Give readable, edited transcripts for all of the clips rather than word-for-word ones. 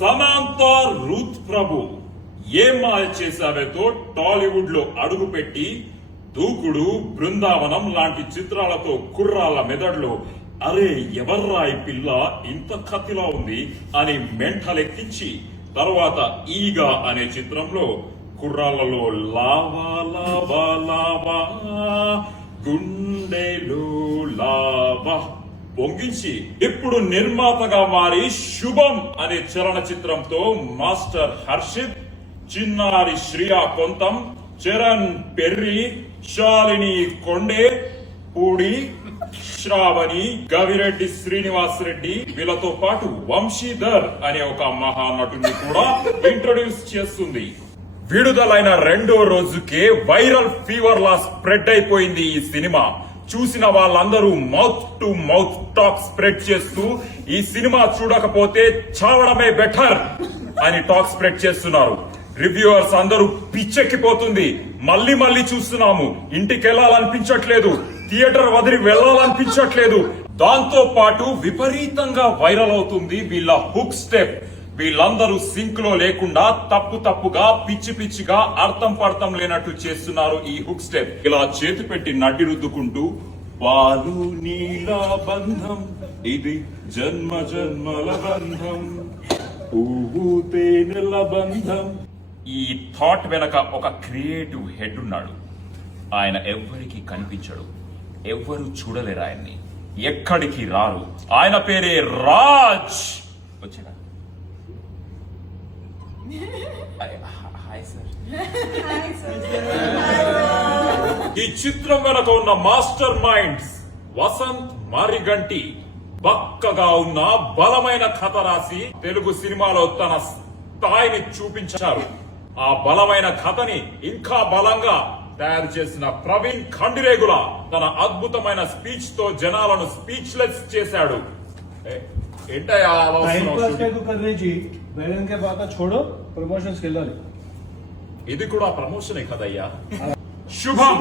Samantha Ruth ప్రభు ఏం మాయ చేశావేతో టాలీవుడ్ లో అడుగుపెట్టి దూకుడు, బృందావనం లాంటి చిత్రాలతో కుర్రాళ్ళ మెదడులో అరే ఎవర్రా ఈ పిల్ల ఇంత కత్తిలా ఉంది అని మెంటలెక్కించి తర్వాత ఈగా అనే చిత్రంలో కుర్రాళ్లలో లావా లావా లావా గుండెలు లావా పొంగించి ఇప్పుడు నిర్మాతగా మారి శుభం అనే చలనచిత్రంతో మాస్టర్ హర్షిత్, చిన్నారి శ్రియా కొంతం, చరణ్ పెర్రి, శాలిని కొండే, పూడి, శ్రావణి, గవిరెడ్డి శ్రీనివాస్ రెడ్డి వీళ్ళతో పాటు వంశీధర్ అనే ఒక మహానటుని కూడా ఇంట్రొడ్యూస్ చేస్తుంది. విడుదలైన రెండో రోజుకే వైరల్ ఫీవర్ లా స్ప్రెడ్ అయిపోయింది ఈ సినిమా. చూసిన వాళ్ళందరూ mouth to mouth talk spread చేస్తూ ఈ సినిమా చూడకపోతే చావడమే బెటర్ అని టాక్ స్ప్రెడ్ చేస్తున్నారు. రివ్యూవర్స్ అందరూ పిచ్చెక్కిపోతుంది, మళ్ళీ మళ్ళీ చూస్తున్నాము, ఇంటికి వెళ్లాలనిపించట్లేదు, థియేటర్ వదిలి వెళ్లాలనిపించట్లేదు. దాంతో పాటు విపరీతంగా వైరల్ అవుతుంది వీళ్ళ హుక్ స్టెప్. వీళ్ళందరూ సింక్ లో లేకుండా తప్పుగా పిచ్చి పిచ్చిగా అర్థం పర్థం లేనట్టు చేస్తున్నారు ఈ హుక్ స్టెప్. ఇలా చేతి పెట్టి నడ్డి రుద్దుకుంటూ పాలు నీల బంధం ఇది జన్మ జన్మల బంధం, పువ్వు తేనెల బంధం. ఈ థాట్ వెనక ఒక క్రియేటివ్ హెడ్ ఉన్నాడు. ఆయన ఎవ్వరికి కనిపించడు, ఎవ్వరు చూడలేరు ఆయన్ని, ఎక్కడికి రారు. ఆయన పేరే రాజ్. వచ్చాడా? ఈ చిత్రం వెనక ఉన్న మాస్టర్ మైండ్స్ వసంత్ మారిగంటి బక్కగా ఉన్న బలమైన కథ రాసి తెలుగు సినిమాలో తన స్థాయిని చూపించారు. ఆ బలమైన కథని ఇంకా బలంగా తయారు చేసిన ప్రవీణ్ ఖండిరేగుల తన అద్భుతమైన స్పీచ్ తో జనాలను స్పీచ్లెస్ చేశాడు. ఏంటయ్యా ఇది కూడా ప్రమోషనే కదయ్యా. శుభం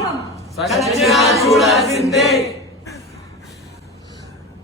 చూడాల్సిందే.